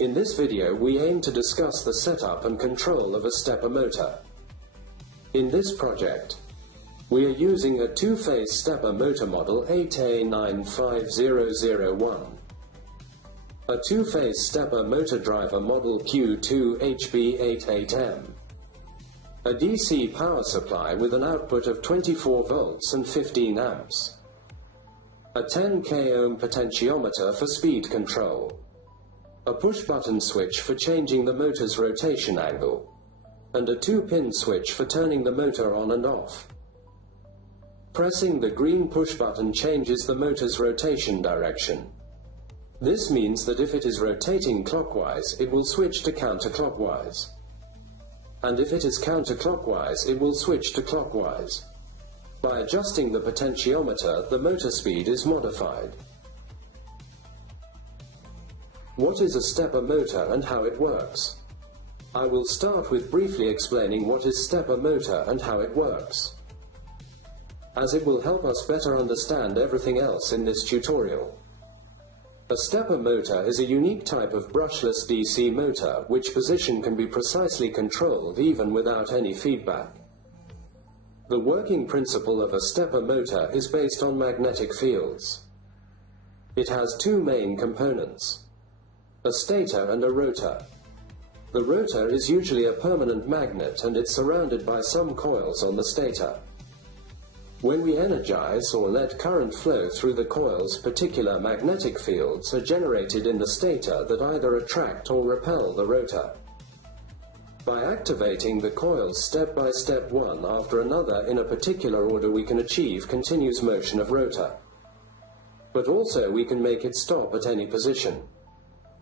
In this video we aim to discuss the setup and control of a stepper motor. In this project, we are using a two-phase stepper motor model 8A95001, a two-phase stepper motor driver model Q2HB88M, a DC power supply with an output of 24 volts and 15 amps, a 10 k-ohm potentiometer for speed control, a push-button switch for changing the motor's rotation angle, and a 2-pin switch for turning the motor on and off. Pressing the green push button changes the motor's rotation direction. This means that if it is rotating clockwise, it will switch to counterclockwise. And if it is counterclockwise, it will switch to clockwise. By adjusting the potentiometer, the motor speed is modified. What is a stepper motor and how it works? I will start with briefly explaining what is stepper motor and how it works, as it will help us better understand everything else in this tutorial. A stepper motor is a unique type of brushless DC motor which position can be precisely controlled even without any feedback. The working principle of a stepper motor is based on magnetic fields. It has two main components: a stator and a rotor. The rotor is usually a permanent magnet and it's surrounded by some coils on the stator. When we energize or let current flow through the coils, particular magnetic fields are generated in the stator that either attract or repel the rotor. By activating the coils step by step, one after another in a particular order, we can achieve continuous motion of rotor. But also we can make it stop at any position.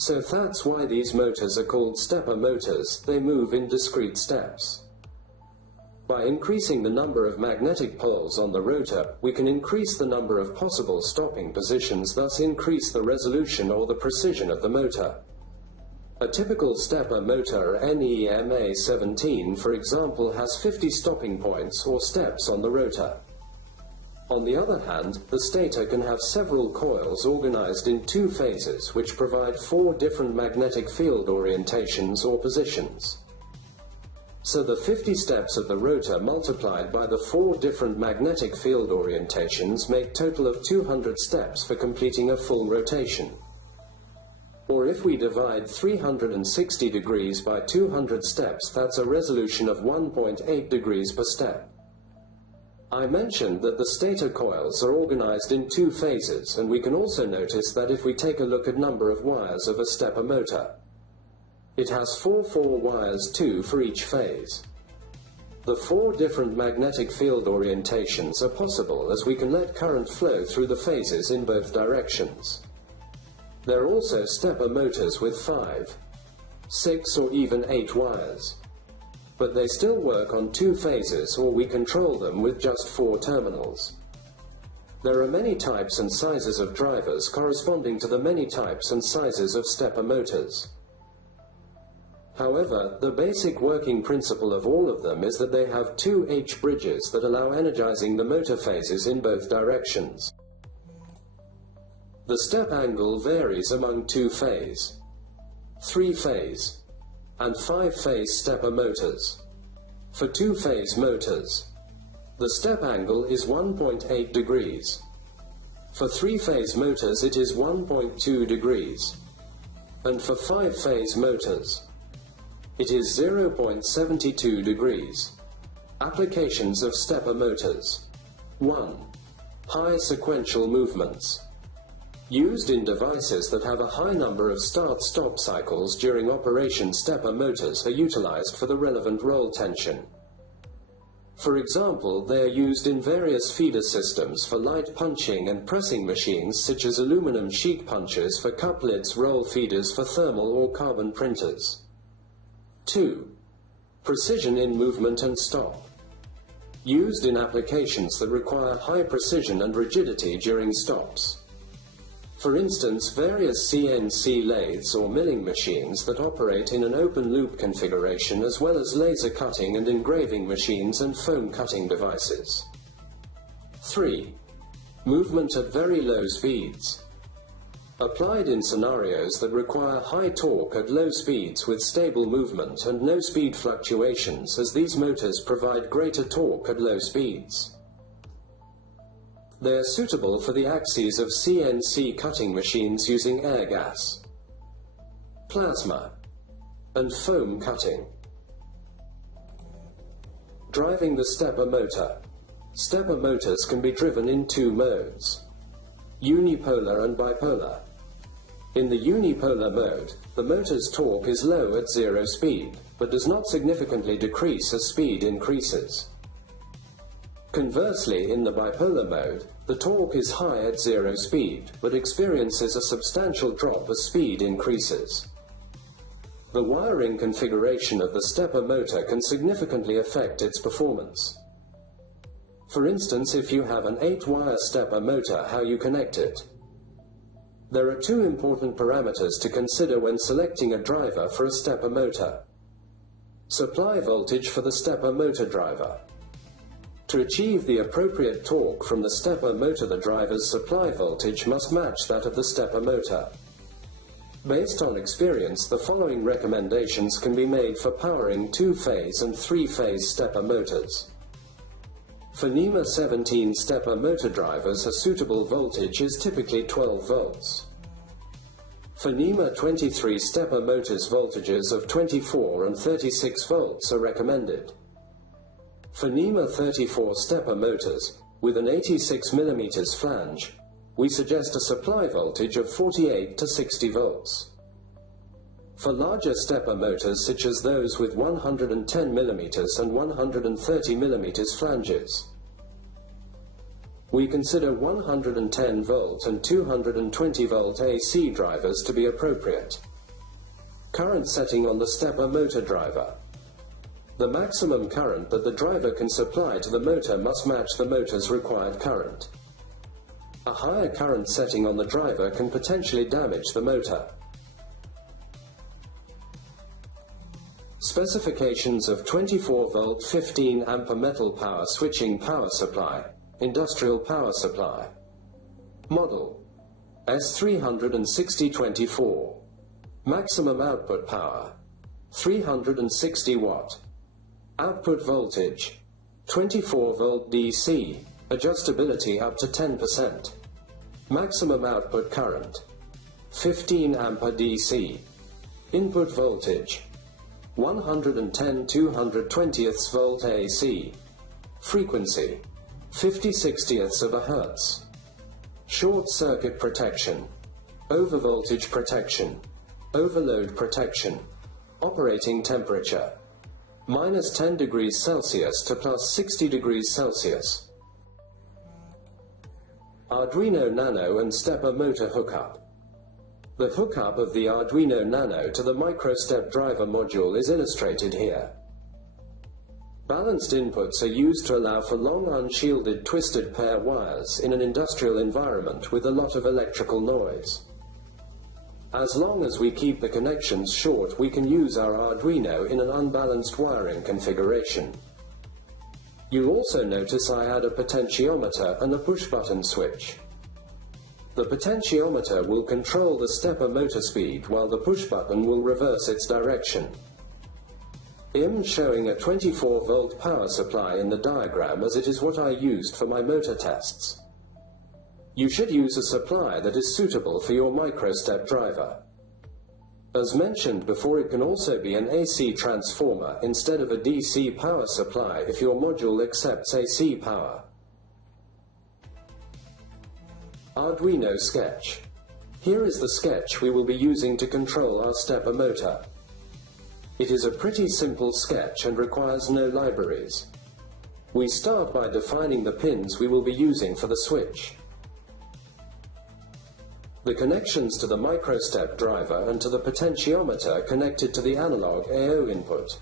So that's why these motors are called stepper motors. They move in discrete steps. By increasing the number of magnetic poles on the rotor, we can increase the number of possible stopping positions, thus increase the resolution or the precision of the motor. A typical stepper motor NEMA17, for example, has 50 stopping points or steps on the rotor. On the other hand, the stator can have several coils organized in two phases which provide 4 different magnetic field orientations or positions. So the 50 steps of the rotor multiplied by the 4 different magnetic field orientations make total of 200 steps for completing a full rotation. Or if we divide 360 degrees by 200 steps, that's a resolution of 1.8 degrees per step. I mentioned that the stator coils are organized in 2 phases, and we can also notice that if we take a look at number of wires of a stepper motor, it has 4 wires, 2 for each phase. The 4 different magnetic field orientations are possible as we can let current flow through the phases in both directions. There are also stepper motors with 5, 6 or even 8 wires. But they still work on 2 phases, or we control them with just 4 terminals. There are many types and sizes of drivers corresponding to the many types and sizes of stepper motors. However, the basic working principle of all of them is that they have 2 H bridges that allow energizing the motor phases in both directions. The step angle varies among 2-phase, 3-phase, and 5-phase stepper motors. For 2-phase motors, the step angle is 1.8 degrees. For 3-phase motors it is 1.2 degrees. And for 5-phase motors, it is 0.72 degrees. Applications of stepper motors. 1. High sequential movements. Used in devices that have a high number of start-stop cycles during operation, stepper motors are utilized for the relevant roll tension. For example, they are used in various feeder systems for light punching and pressing machines such as aluminum sheet punchers for cup lids, roll feeders for thermal or carbon printers. 2. Precision in movement and stop. Used in applications that require high precision and rigidity during stops. For instance, various CNC lathes or milling machines that operate in an open-loop configuration, as well as laser cutting and engraving machines and foam cutting devices. 3. Movement at very low speeds. applied in scenarios that require high torque at low speeds with stable movement and no speed fluctuations, as these motors provide greater torque at low speeds. They are suitable for the axes of CNC cutting machines using air gas, plasma, and foam cutting. Driving the stepper motor. Stepper motors can be driven in two modes: unipolar and bipolar. In the unipolar mode, the motor's torque is low at zero speed, but does not significantly decrease as speed increases. Conversely, in the bipolar mode, the torque is high at zero speed, but experiences a substantial drop as speed increases. The wiring configuration of the stepper motor can significantly affect its performance. For instance, if you have an 8-wire stepper motor, how you connect it. There are two important parameters to consider when selecting a driver for a stepper motor. Supply voltage for the stepper motor driver. To achieve the appropriate torque from the stepper motor, the driver's supply voltage must match that of the stepper motor. Based on experience, the following recommendations can be made for powering 2-phase and 3-phase stepper motors. For NEMA 17 stepper motor drivers, a suitable voltage is typically 12 volts. For NEMA 23 stepper motors, voltages of 24 and 36 volts are recommended. For NEMA 34 stepper motors, with an 86 mm flange, we suggest a supply voltage of 48 to 60 volts. For larger stepper motors, such as those with 110 mm and 130 mm flanges, we consider 110 volt and 220 volt AC drivers to be appropriate. Current setting on the stepper motor driver. The maximum current that the driver can supply to the motor must match the motor's required current. A higher current setting on the driver can potentially damage the motor. Specifications of 24 volt 15 ampere metal power switching power supply, industrial power supply. Model S36024. Maximum output power 360 watt. Output voltage 24 volt DC, adjustability up to 10%. Maximum output current 15 ampere DC. Input voltage 110 220ths volt AC. Frequency 50/60ths of a hertz. Short circuit protection, overvoltage protection, overload protection. Operating temperature -10 degrees Celsius to +60 degrees Celsius. Arduino Nano and stepper motor hookup. The hookup of the Arduino Nano to the microstep driver module is illustrated here. Balanced inputs are used to allow for long unshielded twisted pair wires in an industrial environment with a lot of electrical noise. As long as we keep the connections short, we can use our Arduino in an unbalanced wiring configuration. You'll also notice I add a potentiometer and a push-button switch. The potentiometer will control the stepper motor speed, while the push-button will reverse its direction. I'm showing a 24 volt power supply in the diagram, as it is what I used for my motor tests. You should use a supply that is suitable for your microstep driver. As mentioned before, it can also be an AC transformer instead of a DC power supply if your module accepts AC power. Arduino Sketch. Here is the sketch we will be using to control our stepper motor. It is a pretty simple sketch and requires no libraries. We start by defining the pins we will be using for the switch. The connections to the microstep driver and to the potentiometer connected to the analog AO input.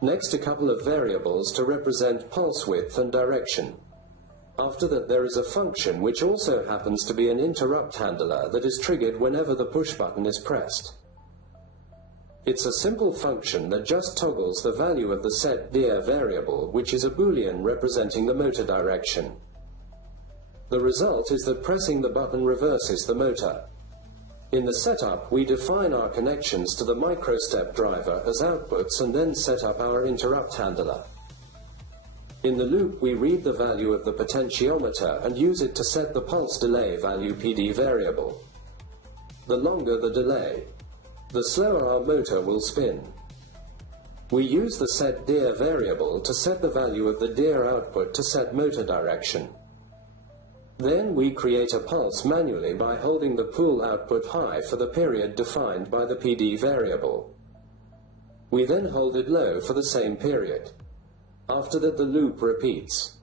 Next, a couple of variables to represent pulse width and direction. After that, there is a function which also happens to be an interrupt handler that is triggered whenever the push button is pressed. It's a simple function that just toggles the value of the set dir variable, which is a boolean representing the motor direction. The result is that pressing the button reverses the motor. In the setup, we define our connections to the microstep driver as outputs and then set up our interrupt handler. In the loop, we read the value of the potentiometer and use it to set the pulse delay value PD variable. The longer the delay, the slower our motor will spin. We use the set dir variable to set the value of the dir output to set motor direction. Then we create a pulse manually by holding the pull output high for the period defined by the PD variable. We then hold it low for the same period. After that, the loop repeats.